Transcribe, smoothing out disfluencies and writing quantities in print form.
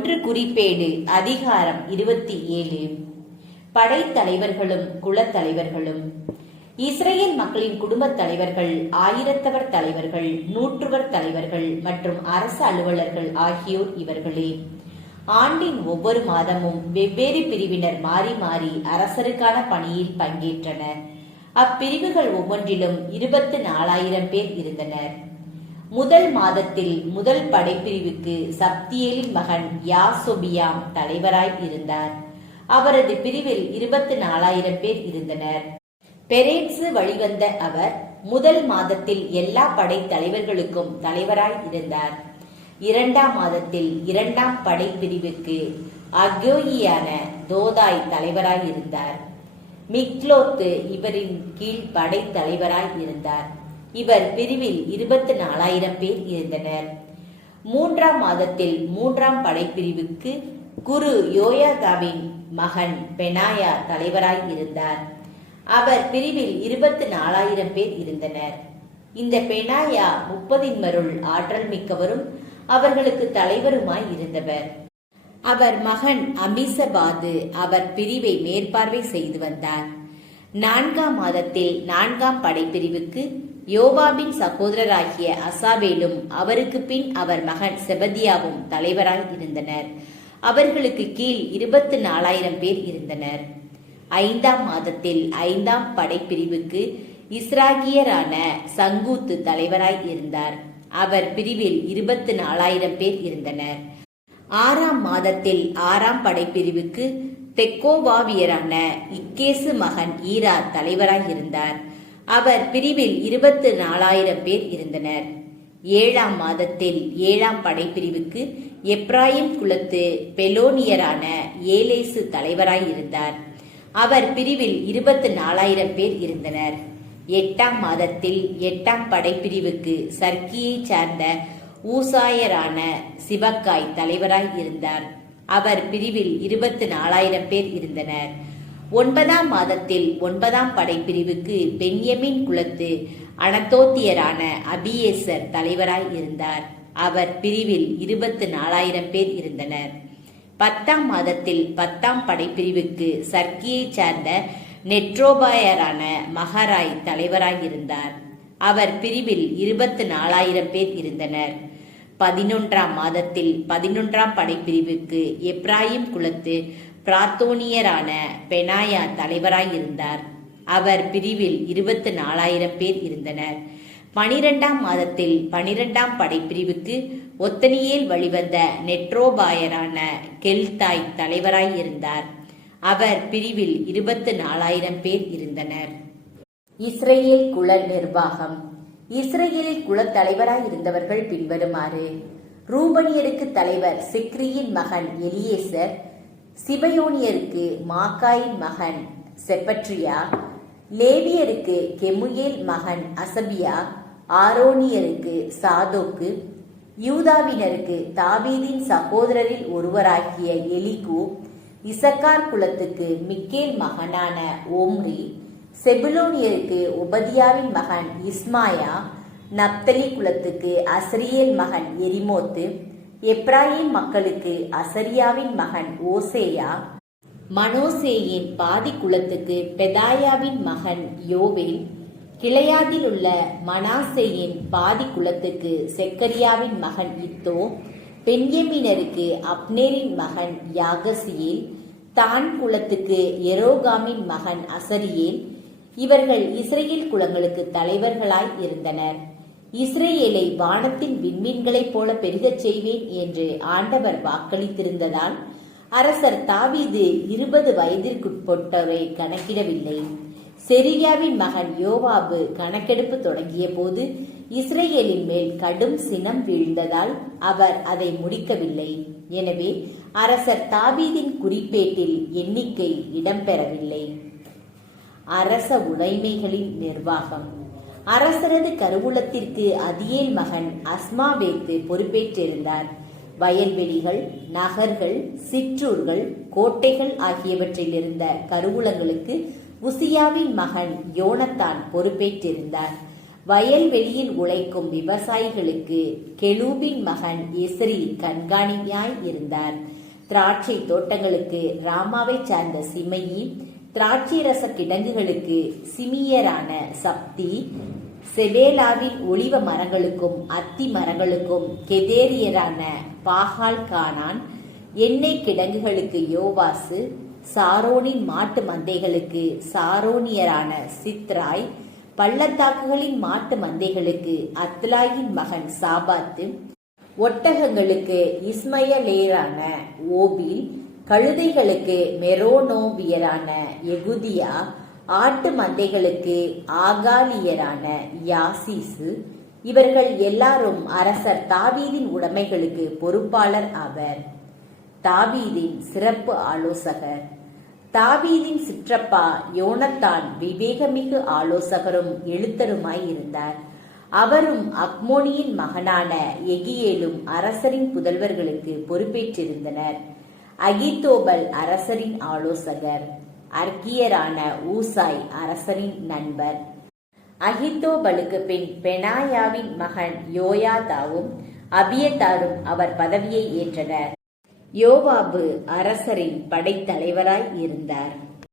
ஒன்று குறிப்பேடு அதிகாரம் 27. படைத்தலைவர்களும் குலத்தலைவர்களும். இஸ்ரேல் மக்களின் குடும்பத் தலைவர்கள், ஆயிரத்தவர் தலைவர்கள், நூற்றுவர் தலைவர்கள் மற்றும் அரசு அலுவலர்கள் ஆகியோர் இவர்களே. ஆண்டின் ஒவ்வொரு மாதமும் வெவ்வேறு பிரிவினர் மாறி மாறி அரசருக்கான பணியில் பங்கேற்றனர். அப்பிரிவுகள் ஒவ்வொன்றிலும் 24,000 பேர் இருந்தனர். முதல் மாதத்தில் முதல் படைப்பிரிவுக்கு சப்தியேலின் மகன் யாசொபியாம் தலைவராய் இருந்தார். அவரது பிரிவில் 24,000 பேர் இருந்தனர். பெரேட்சு வழிவந்த அவர் முதல் மாதத்தில் எல்லா படை தலைவர்களுக்கும் தலைவராய் இருந்தார். இரண்டாம் மாதத்தில் இரண்டாம் படைப்பிரிவுக்கு அகோயியான தோதாய் தலைவராய் இருந்தார். மிக்லோத்து இவரின் கீழ் படை தலைவராய் இருந்தார். இவர் பிரிவில் 24,000 பேர் இருந்தனர். மூன்றாம் மாதத்தில் மூன்றாம் படைப்பிரிவுக்கு குரு யோயாதாவின் மகன் பெனாயா தலைவராய் இருந்தார். அவர் பிரிவில் 24,000 பேர் இருந்தனர். இந்த பெனாயா 30 ஆற்றல் மிக்கவரும் அவர்களுக்கு தலைவருமாய் இருந்தவர். அவர் மகன் அமிசபாது அவர் பிரிவை மேற்பார்வை செய்து வந்தார். நான்காம் மாதத்தில் நான்காம் படைப்பிரிவுக்கு யோவாபின் சகோதரராகிய அசாவேலும் அவருக்கு பின் அவர் மகன் செபதியாவும் தலைவராய் இருந்தனர். அவர்களுக்கு கீழ் 24,000 பேர் இருந்தனர். ஐந்தாம் மாதத்தில் ஐந்தாம் படைப்பிரிவுக்கு இஸ்ராகியரான சங்கூத்து தலைவராய் இருந்தார். அவர் பிரிவில் 24,000 பேர் இருந்தனர். ஆறாம் மாதத்தில் ஆறாம் படைப்பிரிவுக்கு தெக்கோவாவியரான இக்கேசு மகன் ஈரா தலைவராய் இருந்தார். அவர் பிரிவில் 24,000 பேர் இருந்தனர். ஏழாம் மாதத்தில் ஏழாம் படைப்பிரிவுக்கு எப்ராயிம் குலத்து பெலோனியரான ஏலேசு தலைவராய் இருந்தார். அவர் பிரிவில் 24,000 பேர் இருந்தனர். எட்டாம் மாதத்தில் எட்டாம் படைப்பிரிவுக்கு சர்க்கியை சார்ந்த ஊசாயரான சிபக்காய் தலைவராய் இருந்தார். அவர் பிரிவில் 24,000 பேர் இருந்தனர். ஒன்பதாம் மாதத்தில் ஒன்பதாம் படைப்பிரிவுக்கு பென்யமின் குலத்து அனதோத்தியரான அபியேசர் தலைவராய் இருந்தார். அவர் பிரிவில் 24,000 பேர் இருந்தனர். பத்தாம் மாதத்தில் பத்தாம் படைப்பிரிவுக்கு சர்க்கியை சார்ந்த நெட்ரோபாயரான மகராய் தலைவராய் இருந்தார். அவர் பிரிவில் 24,000 பேர் இருந்தனர். 11ஆம் மாதத்தில் 11ஆம் படைப்பிரிவுக்கு எப்ராயிம் குலத்து பிராத்தோனியரான பெனாயா தலைவராய் இருந்தார். அவர் பிரிவில் 24,000 பேர் இருந்தனர். 12ஆம் மாதத்தில் 12ஆம் படைப்பிரிவுக்கு ஒத்தனியேல் வழிவந்த நெட்ரோபாயரான கெல்தாய் தலைவராய் இருந்தார். அவர் பிரிவில் 24,000 பேர் இருந்தனர். இஸ்ரேல் குல நிர்வாகம். இஸ்ரேலில் குலத் தலைவராய் இருந்தவர்கள் பின்வருமாறு: ரூபனியருக்கு தலைவர் சிக்ரியின் மகன் எலியேசர், சிபயோனியருக்கு மாக்காயின் மகன் செப்பட்ரியா, லேவியருக்கு கெமுயேல் மகன் அசபியா, ஆரோனியருக்கு சாதோக்கு, யூதாவினருக்கு தாவீதின் சகோதரரில் ஒருவராகிய எலிகு, இசக்கார் குலத்துக்கு மிக்கேல் மகனான ஓம்ரி, செபுலோனியருக்கு ஒபதியாவின் மகன் இஸ்மாயா, நப்தலி குலத்துக்கு அசரியேல் மகன் எரிமோத்து, எப்ராயிம் மக்களுக்கு அசரியாவின் மகன் ஓசேயா, மனோசேயின் பாதி குலத்துக்கு பெதாயாவின் மகன் யோவேல், கிளையாதில் உள்ள மனாசேயின் பாதி குலத்துக்கு செக்கரியாவின் மகன் இத்தோ, பென்யமீனருக்கு அப்னேரின் மகன் யாகசியேல், தான் குலத்துக்கு எரோகாமின் மகன் அசரியேல். இவர்கள் இஸ்ரேல் குலங்களுக்கு தலைவர்களாய் இருந்தனர். இஸ்ரேலை வானத்தின் விண்மீன்களைப் போல பெருகச் செய்வேன் என்று ஆண்டவர் வாக்களித்திருந்ததால் அரசர் தாவீது 20 வயதிற்குட்பட்டோரை கணக்கிடவில்லை. செருயாவின் மகன் யோவாபு கணக்கெடுப்பு தொடங்கிய போது இஸ்ரேலின் மேல் கடும் சினம் வீழ்ந்ததால் அவர் அதை முடிக்கவில்லை. எனவே அரசர் தாவீதின் குறிப்பேட்டில் எண்ணிக்கை இடம்பெறவில்லை. அரச உடைமைகளின் நிர்வாகம். அரசரது கருவூலத்திற்கு அதியேல் மகன் அஸ்மாவேத்து பொறுப்பேற்றிருந்தார். வயல்வெளிகள், நகர்கள், சிற்றூர்கள், கோட்டைகள் ஆகியவற்றில் இருந்த கருவூலங்களுக்கு உசியாவின் மகன் யோனத்தான் பொறுப்பேற்றிருந்தார். வயல்வெளியில் உழைக்கும் விவசாயிகளுக்கு கெலூபின் மகன் எஸ்ரி கண்காணியாய் இருந்தார். திராட்சை தோட்டங்களுக்கு ராமாவை சார்ந்த சிமையி, திராட்சை ரச கிடங்குகளுக்கு சிமியரான சப்தி, செபேலாவின் ஒலிவ மரங்களுக்கும் அத்தி மரங்களுக்கும் கெதேரியரான பாகால் கானான், எண்ணெய் கிடங்குகளுக்கு யோவாசு, சாரோனின் மாட்டு மந்தைகளுக்கு சாரோனியரான சித்ராய், பள்ளத்தாக்குகளின் மாட்டு மந்தைகளுக்கு அத்லாயின் மகன் சாபாத்து, ஒட்டகங்களுக்கு இஸ்மயலேரான ஓபில், கழுதைகளுக்கு மெரோனோவியரான எகுதியா, ஆட்டு மந்தைகளுக்கு ஆகாலியரான யாசீசு. இவர்கள் எல்லாரும் அரசர் தாவீதின் உடைமைகளுக்கு பொறுப்பாளர் ஆவர். தாவீதின் சிறப்பு ஆலோசகர். தாவீதின் சிற்றப்பா யோனத்தான் விவேகமிகு ஆலோசகரும் எழுத்தருமாய் இருந்தார். அவரும் அக்மோனியின் மகனான எகியேலும் அரசரின் புதல்வர்களுக்கு பொறுப்பேற்றிருந்தனர். அகித்தோபல் அரசரின் ஆலோசகர். அர்கியரான ஊசாய் அரசரின் நண்பர். அகித்தோபலுக்கு பின் பெனாயாவின் மகன் யோயாதாவும் அபியத்தாரும் அவர் பதவியை ஏற்றனர். யோவாபு அரசரின் படைத்தலைவராய் இருந்தார்.